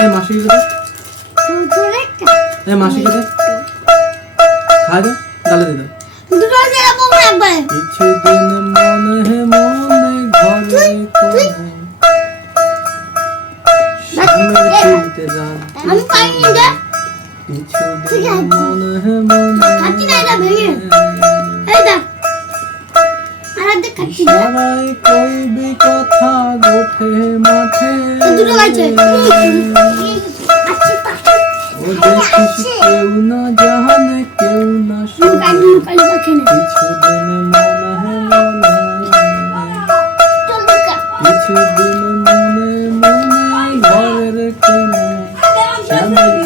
এ মাসি কে দে এ মাসি কে দে খাই দে গালে দে দুটো জায়গা বলবো একবার কিছুদিন মনে মনে ঘরে কোনে সামনে চলতে যান আমি পাইনি দে কিছুদিন মনে মনে খাচ্ছি না এটা ভেঙে এই দেখ আর দেখ খাচ্ছি না সবাই কইবি কথা গোঠে মাঠে দুটো গাইছে ও দেখিস কেউ না জানে কেউ না শুনে কিছুদিন মনে মনে কিছুদিন মনে মনে ঘরের কোণে শ্যামা